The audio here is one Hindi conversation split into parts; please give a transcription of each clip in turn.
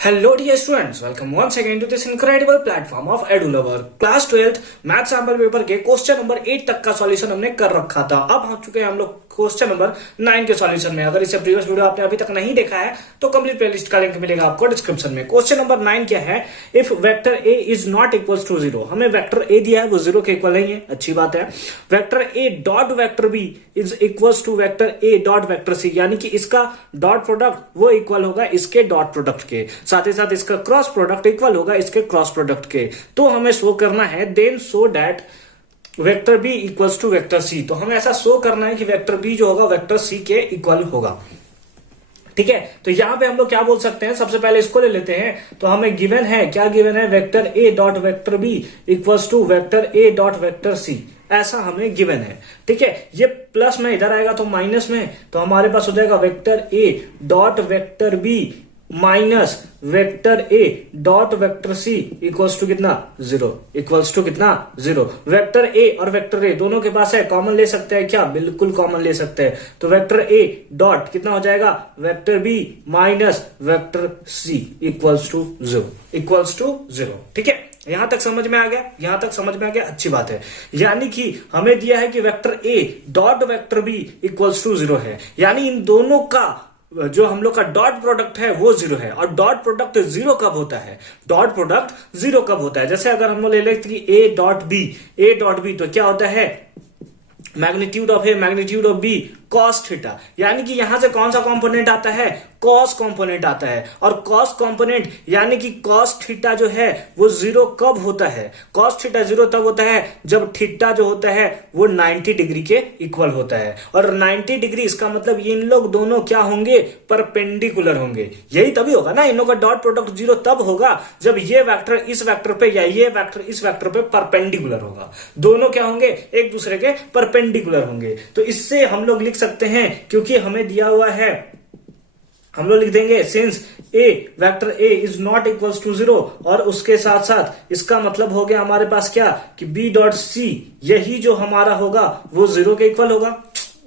Hello dear students, welcome once again to this incredible platform of EduLover. Class 12th math sample paper के क्वेश्चन नंबर 8 तक का सॉल्यूशन हमने कर रखा था। अब हम चुके हैं हम लोग क्वेश्चन नंबर 9 के सॉल्यूशन में। अगर इससे प्रीवियस वीडियो आपने अभी तक नहीं देखा है तो कंप्लीट प्लेलिस्ट का लिंक मिलेगा आपको डिस्क्रिप्शन में। क्वेश्चन नंबर 9 क्या है? If vector A is not equal to 0, हमें वेक्टर ए दिया है वो 0 के इक्वल नहीं है, अच्छी बात है। Vector A dot vector B is equal to vector A dot vector C, यानी कि इसका डॉट प्रोडक्ट वो इक्वल होगा इसके डॉट प्रोडक्ट के, साथ ही साथ इसका क्रॉस प्रोडक्ट इक्वल होगा इसके क्रॉस प्रोडक्ट के। तो हमें शो करना है then show that vector B equals to vector C. तो हमें ऐसा शो करना है कि वेक्टर बी जो होगा वेक्टर सी के इक्वल होगा। ठीक है, तो यहां पे हम लोग क्या बोल सकते हैं, सबसे पहले इसको ले लेते हैं। तो हमें गिवन है, क्या गिवन है? Vector A dot vector B equals to vector A dot vector C, ऐसा हमें गिवन है। ठीक है, ये प्लस में इधर आएगा तो माइनस में, तो हमारे पास हो जाएगा vector A dot vector B minus vector A dot vector C equals to कितना? 0। इक्वल्स टू कितना? 0। वेक्टर ए और वेक्टर ए दोनों के पास है, कॉमन ले सकते हैं क्या? बिल्कुल कॉमन ले सकते हैं। तो वेक्टर ए डॉट कितना हो जाएगा? Vector B minus vector C equals to 0। Equals to 0। ठीक है, यहां तक समझ में आ गया? यहां तक समझ में आ गया, अच्छी बात है। यानी कि हमें दिया है कि vector A dot vector B equals to 0 है, यानी इन दोनों का जो हम लोग का डॉट प्रोडक्ट है वो 0 है। और डॉट प्रोडक्ट 0 कब होता है? डॉट प्रोडक्ट 0 कब होता है? जैसे अगर हम लोग ले लेते कि ए डॉट बी, तो क्या होता है? Magnitude of A magnitude of B cos theta, यानी कि यहां से कौन सा कंपोनेंट आता है? कॉस कंपोनेंट आता है। और कॉस कंपोनेंट यानी कि कॉस थीटा जो है वो 0 कब होता है? कॉस थीटा 0 तब होता है जब थीटा जो होता है वो 90 डिग्री के इक्वल होता है। और 90 डिग्री इसका मतलब इन लोग दोनों क्या होंगे? परपेंडिकुलर होंगे। यही तभी होगा ना, इन लोगों का डॉट प्रोडक्ट 0 तब होगा जब ये वेक्टर इस वेक्टर पे या ये वेक्टर इस वेक्टर पे परपेंडिकुलर होगा। दोनों क्या होंगे? एक दूसरे के परपेंडिकुलर होंगे। तो इससे हम लोग लिख सकते हैं, क्योंकि हमें दिया हुआ है, हम लोग लिख देंगे since a vector A is not equals to 0, और उसके साथ साथ इसका मतलब हो गया हमारे पास क्या कि बी डॉट सी, यही जो हमारा होगा वो 0 के इक्वल होगा।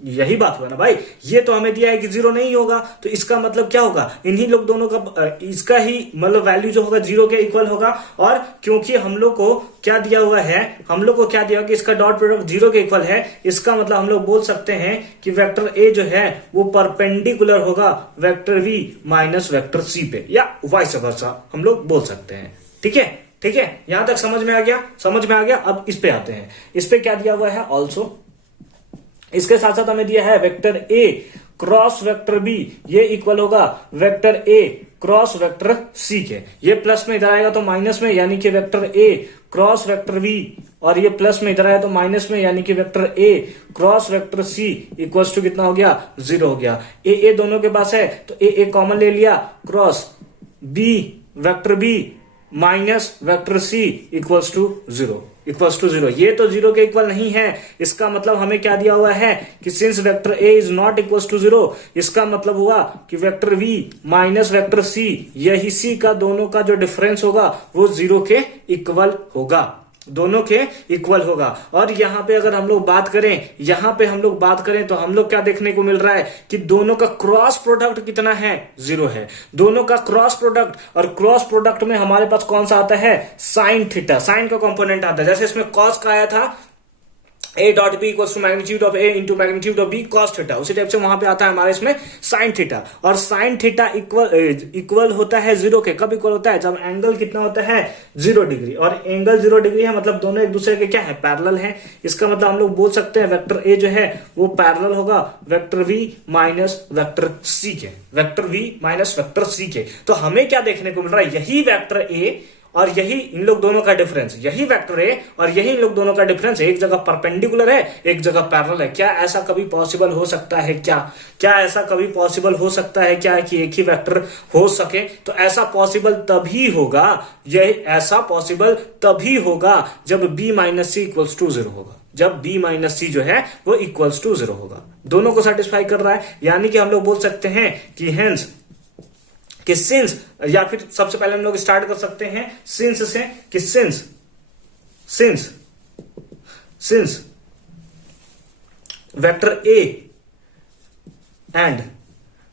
यही बात हुआ ना भाई, ये तो हमें दिया है कि 0 नहीं होगा, तो इसका मतलब क्या होगा? इन्हीं लोग दोनों का इसका ही मतलब वैल्यू जो होगा 0 के इक्वल होगा। और क्योंकि हम लोग को क्या दिया हुआ है, हम लोग को क्या दिया कि इसका डॉट प्रोडक्ट 0 के इक्वल है, इसका मतलब हम लोग बोल सकते हैं कि वेक्टर ए जो है वो परपेंडिकुलर होगा vector V minus vector C पे, या वाइस वर्सा हम लोग बोल सकते हैं। ठीक है, ठीक है, यहां तक समझ में आ गया? समझ में आ गया। अब इस पे आते हैं। इस पे क्या दिया हुआ है? ऑल्सो इसके साथ साथ हमें दिया है vector A cross vector B, ये इक्वल होगा vector A cross vector C के। ये प्लस में इधर आएगा तो माइनस में, यानी कि vector A cross vector B, और ये प्लस में इधर आया तो माइनस में, यानी कि vector A cross vector C equals to कितना हो गया? 0 हो गया। ए दोनों के पास है तो ए कॉमन ले लिया, cross B vector B minus vector C equals to 0। Equals to 0, ये तो 0 के इक्वल नहीं है। इसका मतलब हमें क्या दिया हुआ है कि since vector A is not equals to 0, इसका मतलब हुआ कि vector V minus vector C, यही सी का दोनों का जो डिफरेंस होगा वो 0 के इक्वल होगा, दोनों के इक्वल होगा। और यहां पे अगर हम लोग बात करें, तो हम लोग क्या देखने को मिल रहा है कि दोनों का क्रॉस प्रोडक्ट कितना है? 0 है। दोनों का क्रॉस प्रोडक्ट, और क्रॉस प्रोडक्ट में हमारे पास कौन सा आता है? साइन थीटा, साइन का कंपोनेंट आता है। जैसे इसमें कॉस का आया था A dot B equals to magnitude of A into magnitude of B cos theta, उसी टाइप से वहां पे आता है हमारे इसमें साइन थीटा। और साइन थीटा इक्वल होता है 0 के। कब इक्वल होता है? जब एंगल कितना होता है? 0 डिग्री। और एंगल 0 डिग्री है, मतलब दोनों एक दूसरे के क्या है? पैरेलल है। इसका मतलब हम लोग बोल सकते हैं वेक्टर ए जो है वो पैरेलल होगा vector V minus vector C के, vector V minus vector C के। तो हमें क्या देखने को मिल रहा है? यही वेक्टर ए और यही इन लोग दोनों का डिफरेंस, यही वेक्टर है और यही इन लोग दोनों का डिफरेंस है। एक जगह परपेंडिकुलर है, एक जगह पैरेलल है। क्या ऐसा कभी पॉसिबल हो सकता है? क्या ऐसा कभी पॉसिबल हो सकता है क्या कि एक ही वेक्टर हो सके? तो ऐसा पॉसिबल तभी होगा, यह ऐसा पॉसिबल तभी होगा जब b minus C equals to 0 होगा। जब b माइनस सी जो है वो इक्वल्स टू 0 होगा, दोनों को सेटिस्फाई कर रहा है। यानी कि हम लोग बोल सकते हैं कि हेंस कि सिंस, या फिर सबसे पहले हम लोग स्टार्ट कर सकते हैं सिंस से, कि since vector A and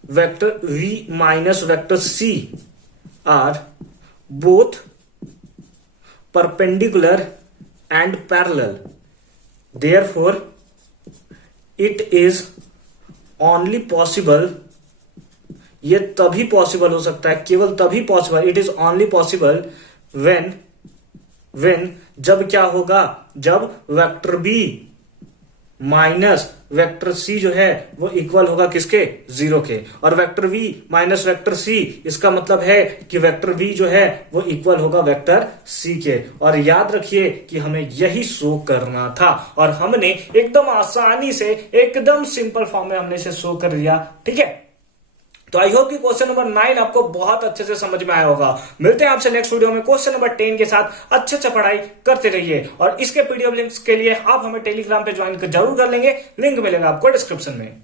vector v minus vector c are both perpendicular and parallel, therefore it is only possible, ये तभी पॉसिबल हो सकता है, केवल तभी possible, it is only possible when जब क्या होगा, जब vector B minus vector C जो है वो इक्वल होगा किसके, 0 के। और vector V minus vector C, इसका मतलब है कि वेक्टर वी जो है वो इक्वल होगा वेक्टर सी के। और याद रखिए कि हमें यही शो करना था, और हमने एकदम आसानी से, एकदम सिंपल फॉर्म में हमने इसे शो कर दिया। ठीक है, तो आई होप कि क्वेश्चन नंबर 9 आपको बहुत अच्छे से समझ में आया होगा। मिलते हैं आपसे नेक्स्ट वीडियो में क्वेश्चन नंबर 10 के साथ। अच्छे से पढ़ाई करते रहिए, और इसके पीडीएफ लिंक्स के लिए आप हमें टेलीग्राम पे ज्वाइन जरूर कर लेंगे, लिंक मिलेगा आपको डिस्क्रिप्शन में।